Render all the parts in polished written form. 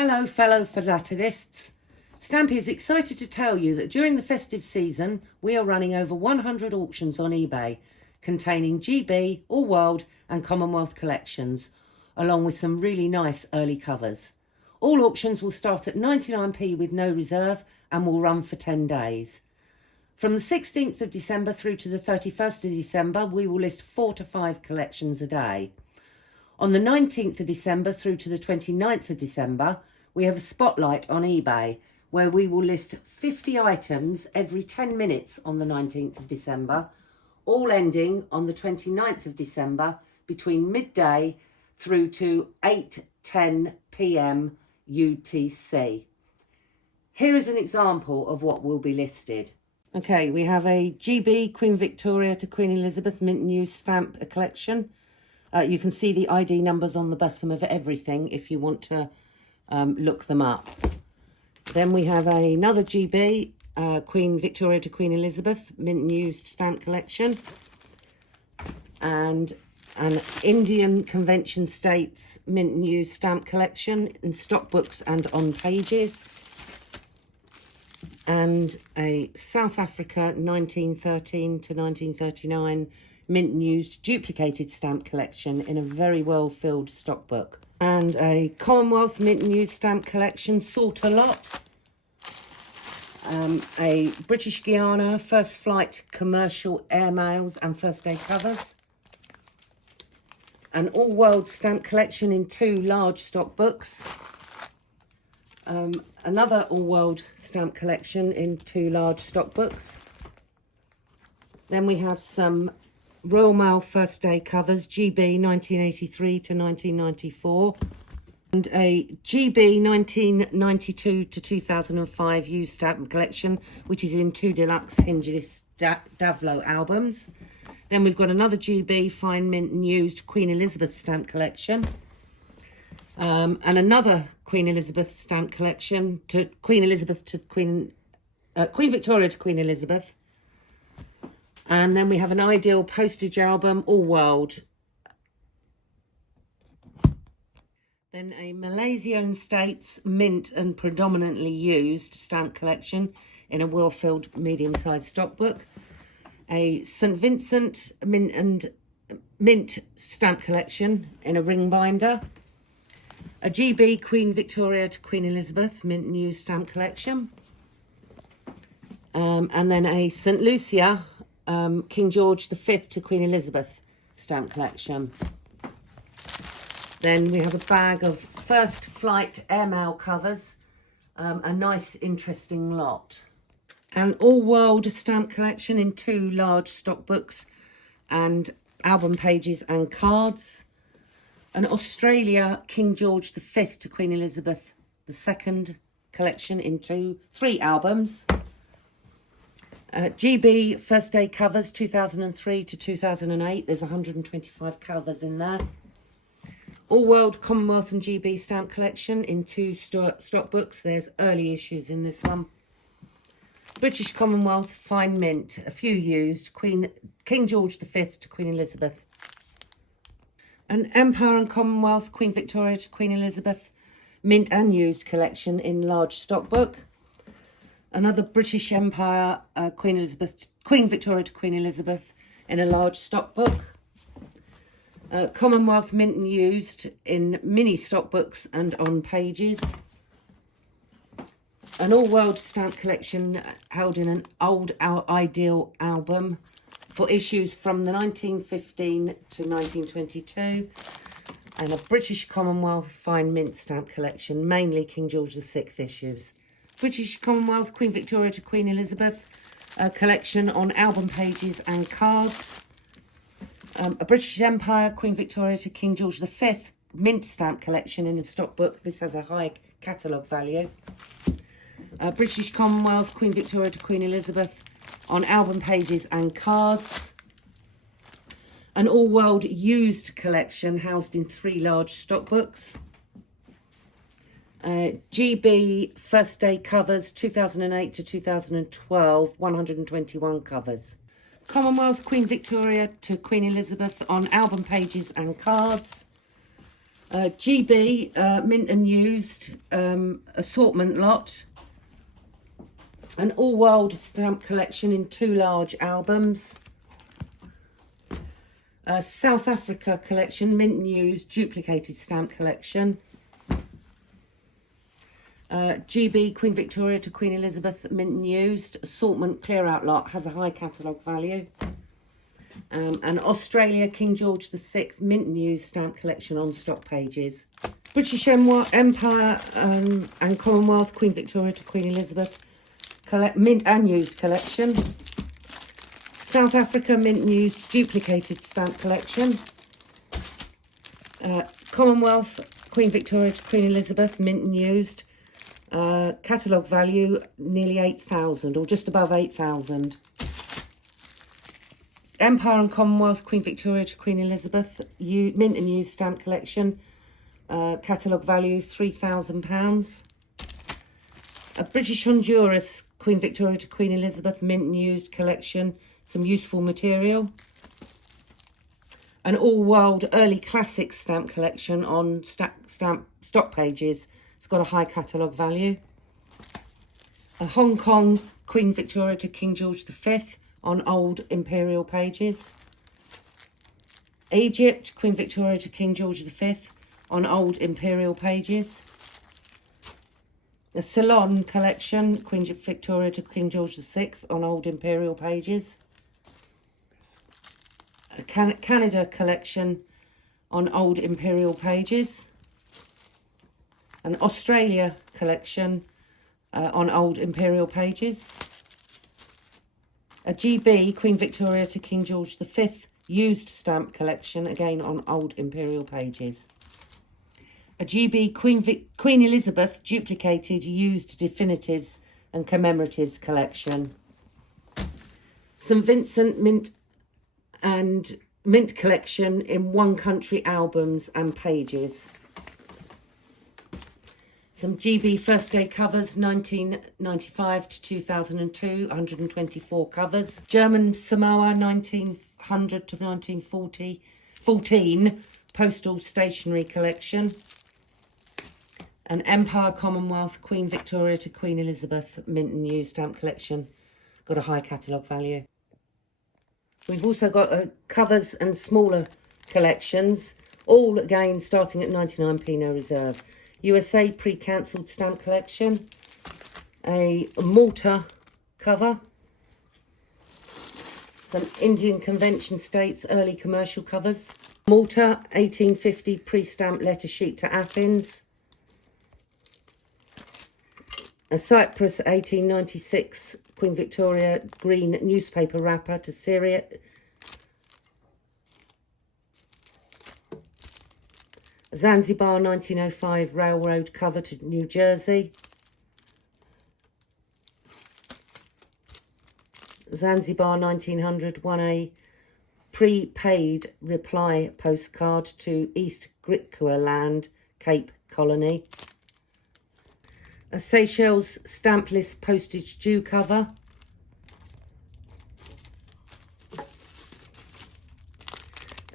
Hello fellow philatelists. Stampy is excited to tell you that during the festive season we are running over 100 auctions on eBay containing GB, All World and Commonwealth collections, along with some really nice early covers. All auctions will start at 99p with no reserve and will run for 10 days. From the 16th of December through to the 31st of December we will list 4 to 5 collections a day. On the 19th of December through to the 29th of December, we have a spotlight on eBay where we will list 50 items every 10 minutes on the 19th of December, all ending on the 29th of December between midday through to 8:10 p.m. UTC. Here is an example of what will be listed. Okay, we have a GB Queen Victoria to Queen Elizabeth mint new stamp collection. You can see the ID numbers on the bottom of everything if you want to look them up. Then we have another GB, Queen Victoria to Queen Elizabeth, mint new stamp collection. And an Indian Convention States mint new stamp collection in stock books and on pages. And a South Africa 1913 to 1939 mint used duplicated stamp collection in a very well filled stock book, and a Commonwealth mint used stamp collection sorter lot, a British Guiana first flight commercial airmails and first day covers, an all world stamp collection in 2 large stock books, another all world stamp collection in 2 large stock books. Then we have some Royal Mail first day covers, GB 1983 to 1994, and a GB 1992 to 2005 used stamp collection, which is in 2 deluxe Hingeless Davlo albums. Then we've got another GB fine mint and used Queen Elizabeth stamp collection, and another Queen Elizabeth stamp collection to Queen Elizabeth to Queen Victoria to Queen Elizabeth. And then we have an Ideal postage album, All World. Then a Malaysian States mint and predominantly used stamp collection in a well-filled medium-sized stock book. A St. Vincent mint stamp collection in a ring binder. A GB Queen Victoria to Queen Elizabeth mint and used stamp collection. And then a St. Lucia King George V to Queen Elizabeth stamp collection. Then we have a bag of first flight airmail covers, a nice interesting lot. An all world stamp collection in 2 large stock books and album pages and cards. An Australia King George V to Queen Elizabeth II collection in 3 albums. GB first day covers 2003 to 2008. There's 125 covers in there. All World Commonwealth and GB stamp collection in 2 stock books. There's early issues in this one. British Commonwealth fine mint, a few used. King George V to Queen Elizabeth. An Empire and Commonwealth Queen Victoria to Queen Elizabeth mint and used collection in large stock book. Another British Empire, Queen Victoria to Queen Elizabeth in a large stock book. Commonwealth mint and used in mini stock books and on pages. An all-world stamp collection held in an old Ideal album for issues from the 1915 to 1922. And a British Commonwealth fine mint stamp collection, mainly King George VI issues. British Commonwealth Queen Victoria to Queen Elizabeth collection on album pages and cards. A British Empire Queen Victoria to King George V mint stamp collection in a stock book. This has a high catalogue value. British Commonwealth Queen Victoria to Queen Elizabeth on album pages and cards. An all world used collection housed in 3 large stock books. GB first day covers 2008 to 2012, 121 covers. Commonwealth Queen Victoria to Queen Elizabeth on album pages and cards. GB, mint and used, assortment lot. An all world stamp collection in 2 large albums. South Africa collection, mint and used, duplicated stamp collection. GB, Queen Victoria to Queen Elizabeth, mint and used, assortment clear out lot, has a high catalogue value. And Australia, King George VI, mint and used stamp collection on stock pages. British Empire and Commonwealth, Queen Victoria to Queen Elizabeth, mint and used collection. South Africa, mint and used, duplicated stamp collection. Commonwealth, Queen Victoria to Queen Elizabeth, mint and used. Catalogue value, nearly 8,000 or just above 8,000. Empire and Commonwealth, Queen Victoria to Queen Elizabeth, mint and used stamp collection. Catalogue value, £3,000. A British Honduras, Queen Victoria to Queen Elizabeth, mint and used collection, some useful material. An all-world early classic stamp collection on stock pages. It's got a high catalogue value. A Hong Kong, Queen Victoria to King George V on old imperial pages. Egypt, Queen Victoria to King George V on old imperial pages. The Ceylon collection, Queen Victoria to King George VI on old imperial pages. A Canada collection on old imperial pages. An Australia collection on old imperial pages. A GB, Queen Victoria to King George V used stamp collection, again on old imperial pages. A GB, Queen Elizabeth duplicated used definitives and commemoratives collection. St Vincent mint collection in one country albums and pages. Some GB first day covers, 1995 to 2002, 124 covers. German Samoa, 1900 to 1914, postal stationery collection. An Empire Commonwealth, Queen Victoria to Queen Elizabeth, mint and used stamp collection. Got a high catalogue value. We've also got covers and smaller collections, all again starting at 99p, no reserve. USA pre-cancelled stamp collection, a Malta cover, some Indian Convention States early commercial covers, Malta 1850 pre-stamped letter sheet to Athens, a Cyprus 1896 Queen Victoria green newspaper wrapper to Syria, Zanzibar 1905 railroad cover to New Jersey. Zanzibar 1900 1A prepaid reply postcard to East Griqualand, Cape Colony. A Seychelles stampless postage due cover.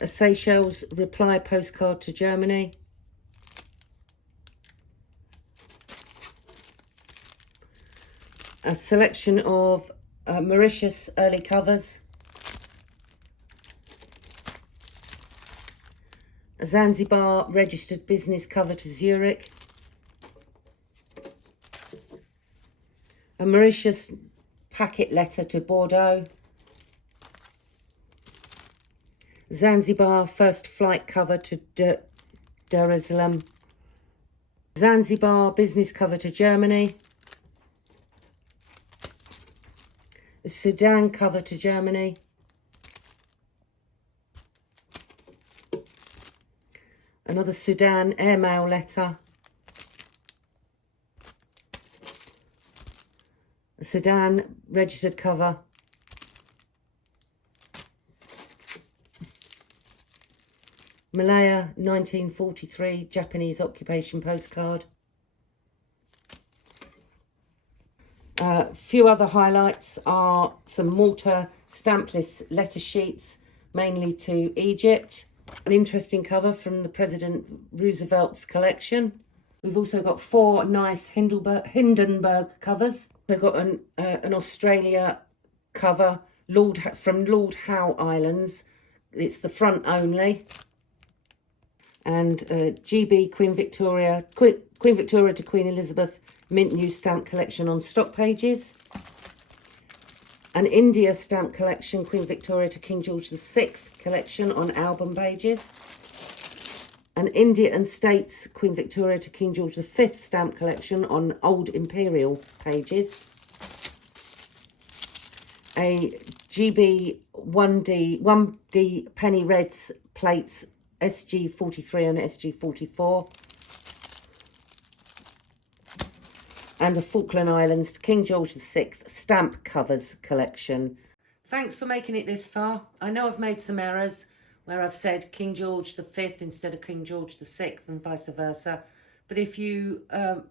A Seychelles reply postcard to Germany. A selection of Mauritius early covers. A Zanzibar registered business cover to Zurich. A Mauritius packet letter to Bordeaux. Zanzibar first flight cover to Dar es Salaam. Zanzibar business cover to Germany. A Sudan cover to Germany. Another Sudan airmail letter. A Sudan registered cover. Malaya 1943 Japanese occupation postcard. A few other highlights are some Malta stampless letter sheets, mainly to Egypt. An interesting cover from the President Roosevelt's collection. We've also got 4 nice Hindenburg covers. We've got an Australia cover from Lord Howe Islands. It's the front only. And GB Queen Victoria to Queen Elizabeth mint new stamp collection on stock pages. An India stamp collection, Queen Victoria to King George VI collection on album pages. An India and States Queen Victoria to King George V stamp collection on old imperial pages. A GB 1D penny reds plates SG43 and SG44. And a Falkland Islands King George VI stamp covers collection. Thanks for making it this far. I know I've made some errors where I've said King George V instead of King George VI and vice versa. But if you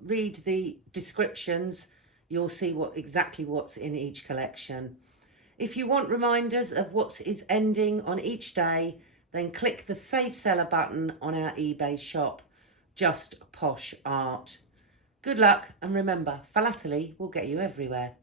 read the descriptions, you'll see exactly what's in each collection. If you want reminders of what is ending on each day, then click the Save Seller button on our eBay shop. Just posh art. Good luck, and remember, Philately will get you everywhere.